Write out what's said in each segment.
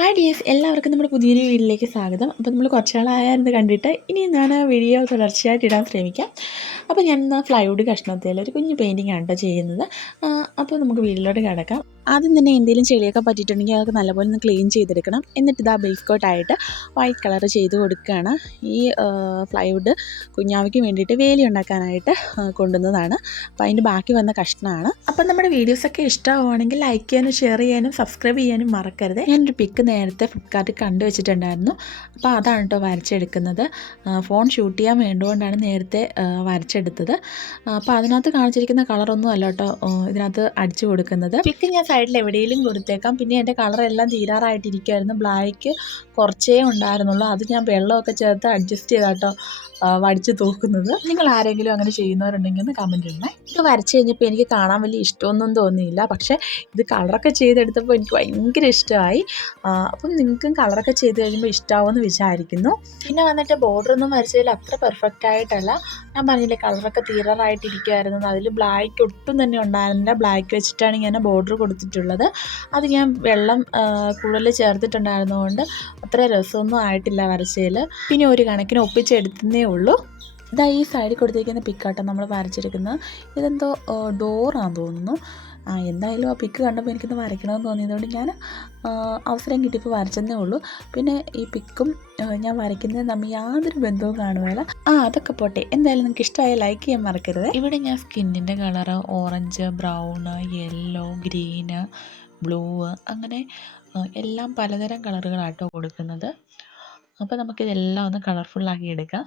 Hi dears, എല്ലാവർക്കും നമ്മുടെ പുതിയൊരു വീഡിയോയിലേക്ക് സ്വാഗതം. അപ്പോൾ നമ്മൾ കുറച്ച് നാളായിരുന്നു കണ്ടിട്ട്. ഇനി ഞാൻ വീഡിയോ തുടർച്ചയായിട്ട് ഇടാൻ ശ്രമിക്കാം. അപ്പോൾ ഞാൻ ഫ്ലൈവുഡ് കഷ്ണത്തിൽ ഒരു കുഞ്ഞു പെയിൻറ്റിംഗ് ആണ് കേട്ടോ ചെയ്യുന്നത്. അപ്പോൾ നമുക്ക് വീട്ടിലോട്ട് കിടക്കാം. ആദ്യം തന്നെ എന്തെങ്കിലും ചെളിയൊക്കെ പറ്റിയിട്ടുണ്ടെങ്കിൽ അതൊക്കെ നല്ലപോലെ ഒന്ന് ക്ലീൻ ചെയ്തെടുക്കണം. എന്നിട്ട് ഇതാ ബേസ് കോട്ടായിട്ട് വൈറ്റ് കളർ ചെയ്ത് കൊടുക്കുകയാണ്. ഈ ഫ്ലൈവുഡ് കുഞ്ഞാവയ്ക്ക് വേണ്ടിയിട്ട് വേലി ഉണ്ടാക്കാനായിട്ട് കൊണ്ടുവന്നതാണ്. അപ്പോൾ അതിൻ്റെ ബാക്കി വന്ന കഷ്ണമാണ്. അപ്പോൾ നമ്മുടെ വീഡിയോസൊക്കെ ഇഷ്ടമാവുകയാണെങ്കിൽ ലൈക്ക് ചെയ്യാനും ഷെയർ ചെയ്യാനും സബ്സ്ക്രൈബ് ചെയ്യാനും മറക്കരുത്. ഞാനൊരു പിക്ക് നേരത്തെ ഫ്ലിപ്കാർട്ടിൽ കണ്ടു വെച്ചിട്ടുണ്ടായിരുന്നു. അപ്പോൾ അതാണ് കേട്ടോ വരച്ചെടുക്കുന്നത്. ഫോൺ ഷൂട്ട് ചെയ്യാൻ വേണ്ടുകൊണ്ടാണ് നേരത്തെ വരച്ചെടുത്തത്. അപ്പോൾ അതിനകത്ത് കാണിച്ചിരിക്കുന്ന കളറൊന്നും അല്ല കേട്ടോ ഇതിനകത്ത് അടിച്ചു കൊടുക്കുന്നത്. പിക്ക് ഞാൻ സൈഡിൽ എവിടെയെങ്കിലും കൊടുത്തേക്കാം. പിന്നെ എൻ്റെ കളറെല്ലാം തീരാറായിട്ടിരിക്കുമായിരുന്നു. ബ്ലാക്ക് കുറച്ചേ ഉണ്ടായിരുന്നുള്ളൂ. അത് ഞാൻ വെള്ളമൊക്കെ ചേർത്ത് അഡ്ജസ്റ്റ് ചെയ്താട്ടോ വടിച്ച് തൂക്കുന്നത്. നിങ്ങൾ ആരെങ്കിലും അങ്ങനെ ചെയ്യുന്നവരുണ്ടെങ്കിൽ ഒന്ന് കമൻറ്റ് ഇടണേ. ഇത് വരച്ച് കഴിഞ്ഞപ്പോൾ എനിക്ക് കാണാൻ വലിയ ഇഷ്ടമൊന്നും തോന്നിയില്ല. പക്ഷേ ഇത് കളറൊക്കെ ചെയ്തെടുത്തപ്പോൾ എനിക്ക് ഭയങ്കര ഇഷ്ടമായി. അപ്പം നിങ്ങൾക്കും കളറൊക്കെ ചെയ്ത് കഴിയുമ്പോൾ ഇഷ്ടമാവുമെന്ന് വിചാരിക്കുന്നു. പിന്നെ വന്നിട്ട് ബോർഡറൊന്നും വരച്ചതിൽ അത്ര പെർഫെക്റ്റ് ആയിട്ടല്ല. ഞാൻ പറഞ്ഞില്ലേ കളറൊക്കെ തീരാറായിട്ടിരിക്കുമായിരുന്നു. അതിൽ ബ്ലാക്ക് ഒട്ടും തന്നെ ഉണ്ടായിരുന്നില്ല. ബ്ലാക്ക് വെച്ചിട്ടാണ് ഞാൻ ബോർഡർ കൊടുത്തിട്ടുള്ളത്. അത് ഞാൻ വെള്ളം കൂടുതൽ ചേർത്തിട്ടുണ്ടായിരുന്നതുകൊണ്ട് അത്ര രസമൊന്നും ആയിട്ടില്ല വരച്ചതിൽ. പിന്നെ ഒരു കണക്കിന് ഒപ്പിച്ചെടുത്തേ ഉള്ളൂ. ഇതാ ഈ സൈഡിൽ കൊടുത്തിരിക്കുന്ന പിക്കാട്ടോ നമ്മൾ വരച്ചെടുക്കുന്നത്. ഇതെന്തോ ഡോറാണെന്ന് തോന്നുന്നു. എന്തായാലും ആ പിക്ക് കണ്ടപ്പോൾ എനിക്കൊന്ന് വരയ്ക്കണമെന്ന് തോന്നിയതുകൊണ്ട് ഞാൻ അവസരം കിട്ടിയപ്പോൾ വരച്ചെന്നേ ഉള്ളൂ. പിന്നെ ഈ പിക്കും ഞാൻ വരയ്ക്കുന്നത് തമ്മിൽ യാതൊരു ബന്ധവും കാണുകയില്ല. അതൊക്കെ പോട്ടെ. എന്തായാലും നിങ്ങൾക്ക് ഇഷ്ടമായ ലൈക്ക് ചെയ്യാൻ മറക്കരുത്. ഇവിടെ ഞാൻ സ്കിന്നിൻ്റെ colour orange, brown, yellow, green, blue അങ്ങനെ എല്ലാം പലതരം കളറുകളാട്ടോ കൊടുക്കുന്നത്. അപ്പോൾ നമുക്കിതെല്ലാം ഒന്ന് കളർഫുള്ളാക്കി എടുക്കാം.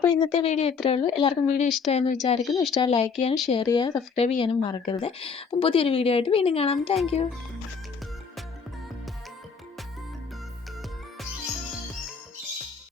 അപ്പോൾ ഇന്നത്തെ വീഡിയോ ഇത്രയേ ഉള്ളൂ. എല്ലാവർക്കും വീഡിയോ ഇഷ്ടമായെന്ന് വിചാരിക്കുന്നു. ഇഷ്ടമായി ലൈക്ക് ചെയ്യാനും ഷെയർ ചെയ്യാനും സബ്സ്ക്രൈബ് ചെയ്യാനും മറക്കരുത്. അപ്പം പുതിയൊരു വീഡിയോ ആയിട്ട് വീണ്ടും കാണാം. താങ്ക്